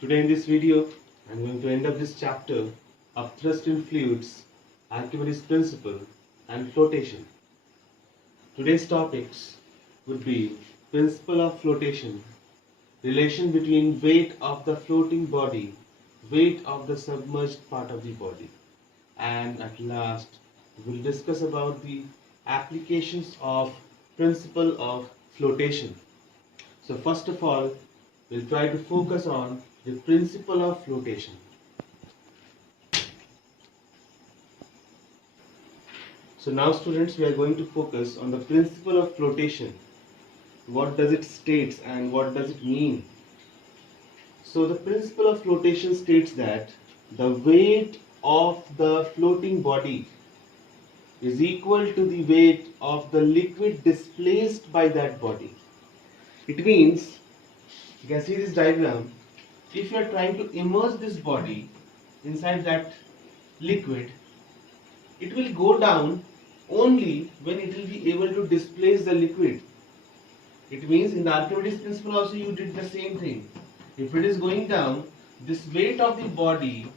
Today in this video, I am going to end up this chapter Upthrust in Fluids, Archimedes Principle and Flotation. Today's topics would be Principle of Flotation, relation between weight of the floating body, weight of the submerged part of the body, and at last we will discuss about the applications of principle of flotation. So first of all, we'll try to focus on the principle of flotation. So now students, we are going to focus on the principle of flotation. What does it states and what does it mean? So the principle of flotation states that the weight of the floating body is equal to the weight of the liquid displaced by that body. It means, you can see this diagram, if you are trying to immerse this body inside that liquid, it will go down only when it will be able to displace the liquid. It means in the Archimedes principle also you did the same thing. If it is going down, this weight of the body,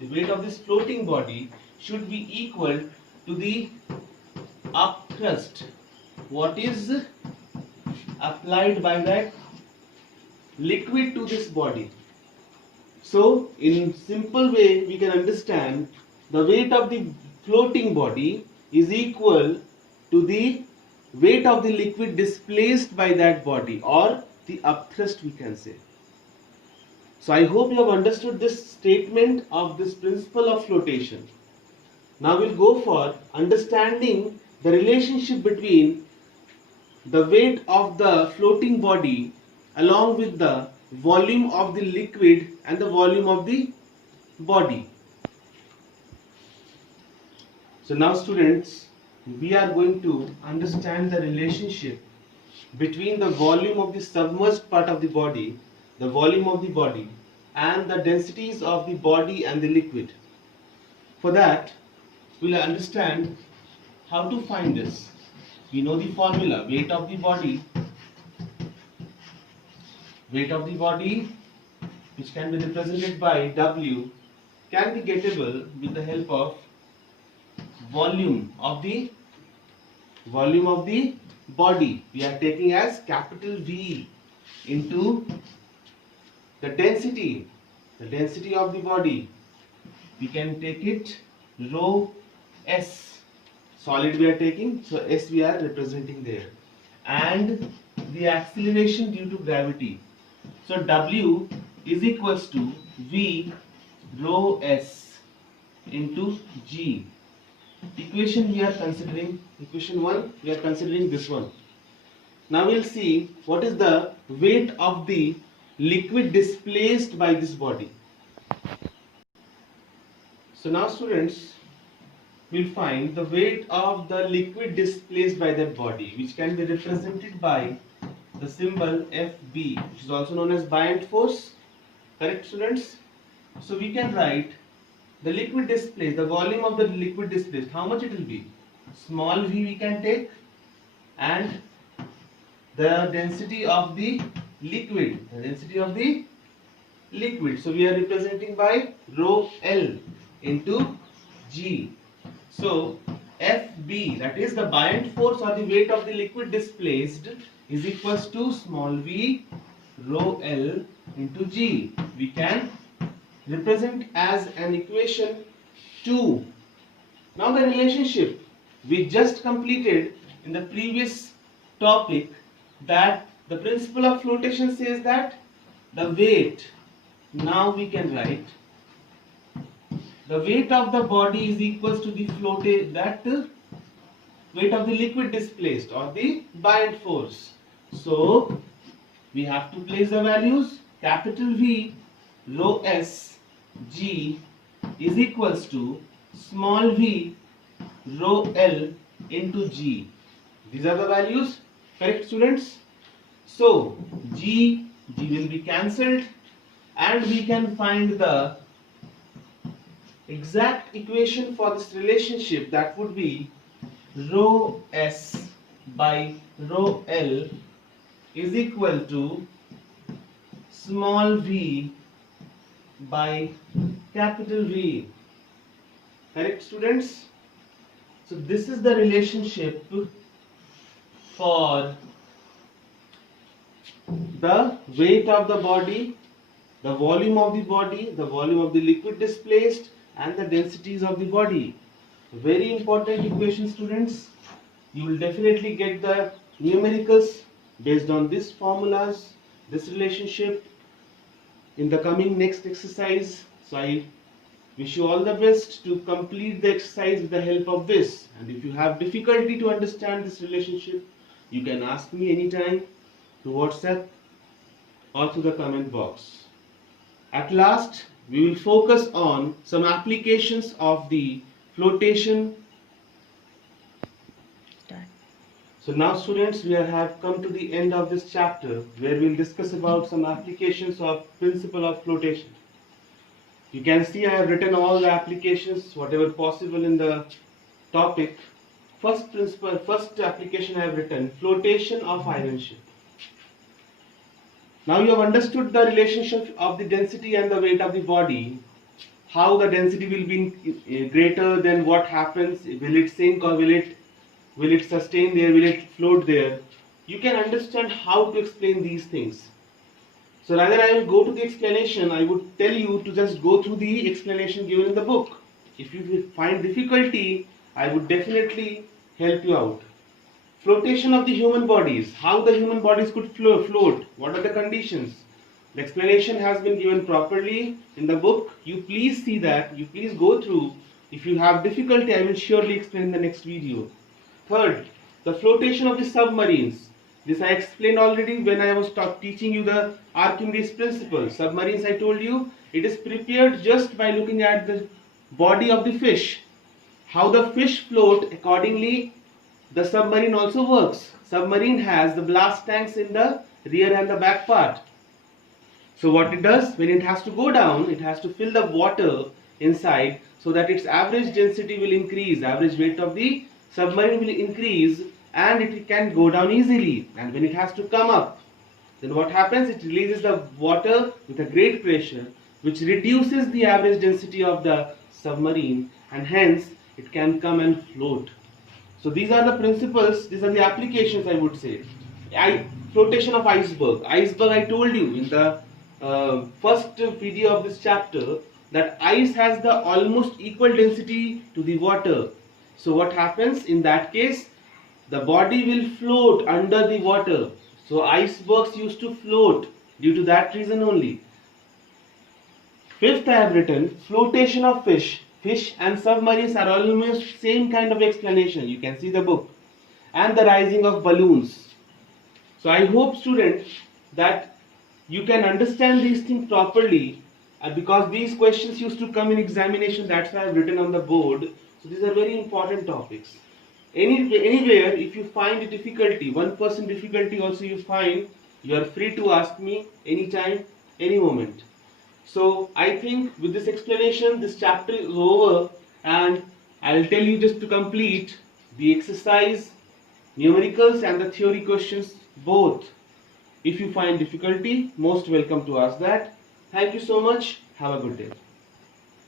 the weight of this floating body should be equal to the upthrust. What is applied by that liquid to this body? So in simple way we can understand the weight of the floating body is equal to the weight of the liquid displaced by that body, or the upthrust we can say. So I hope you have understood this statement of this principle of flotation. Now we'll go for understanding the relationship between the weight of the floating body along with the volume of the liquid and the volume of the body. So now students, we are going to understand the relationship between the volume of the submerged part of the body, the volume of the body, and the densities of the body and the liquid. For that, we will understand how to find this. We know the formula, weight of the body, which can be represented by W, can be gettable with the help of volume of the body. We are taking as capital V into the density of the body. We can take it rho S. Solid we are taking, so S we are representing there, and the acceleration due to gravity. So W is equals to V rho S into G. Equation we are considering, equation 1, we are considering this one. Now we will see what is the weight of the liquid displaced by this body. So now students, we will find the weight of the liquid displaced by that body, which can be represented by the symbol FB, which is also known as buoyant force. Correct students? So we can write the liquid displaced, the volume of the liquid displaced, how much it will be? Small v we can take, and the density of the liquid, so we are representing by rho L into G. So FB, that is the buoyant force or the weight of the liquid displaced, is equals to small v rho L into G. We can represent as an equation 2. Now the relationship we just completed in the previous topic, that the principle of flotation says that the weight, now we can write the weight of the body is equals to the weight of the liquid displaced or the buoyant force. So we have to place the values. Capital V rho S G is equals to small v rho L into G. These are the values. Correct students? So G will be cancelled, and we can find the exact equation for this relationship, that would be rho S by rho L is equal to small v by capital V. Correct, students? So this is the relationship for the weight of the body, the volume of the body, the volume of the liquid displaced, and the densities of the body. Very important equation, students. You will definitely get the numericals based on these formulas, this relationship in the coming next exercise. So I wish you all the best to complete the exercise with the help of this. And if you have difficulty to understand this relationship, you can ask me anytime through WhatsApp or through the comment box. At last, we will focus on some applications of the flotation. So now, students, we have come to the end of this chapter where we will discuss about some applications of principle of flotation. You can see I have written all the applications, whatever possible in the topic. First application I have written, flotation of iron ship. Now you have understood the relationship of the density and the weight of the body. How the density will be greater than what happens, will it sink or will it sustain there, will it float there. You can understand how to explain these things. So rather I will go to the explanation, I would tell you to just go through the explanation given in the book. If you find difficulty, I would definitely help you out. Flotation of the human bodies, how the human bodies could float, what are the conditions. The explanation has been given properly in the book. You please see that, you please go through. If you have difficulty, I will surely explain in the next video. Third, the flotation of the submarines. This I explained already when I was teaching you the Archimedes principle. Submarines, I told you, it is prepared just by looking at the body of the fish. How the fish float, accordingly the submarine also works. Submarine has the blast tanks in the rear and the back part. So what it does, when it has to go down, it has to fill the water inside so that its average density will increase, average weight of the submarine will increase, and it can go down easily. And when it has to come up, then what happens? It releases the water with a great pressure, which reduces the average density of the submarine, and hence it can come and float. So these are the principles, these are the applications, I would say. Flotation of iceberg. Iceberg, I told you in the first video of this chapter that ice has the almost equal density to the water. So what happens in that case? The body will float under the water. So icebergs used to float due to that reason only. Fifth, I have written flotation of fish. Fish and submarines are almost same kind of explanation. You can see the book. And the rising of balloons. So I hope, students, that you can understand these things properly, because these questions used to come in examination. That's why I have written on the board. So these are very important topics. Anywhere, if you find a difficulty, 1% difficulty also you find, you are free to ask me anytime, any moment. So I think with this explanation, this chapter is over, and I'll tell you just to complete the exercise, numericals and the theory questions both. If you find difficulty, most welcome to ask that. Thank you so much. Have a good day.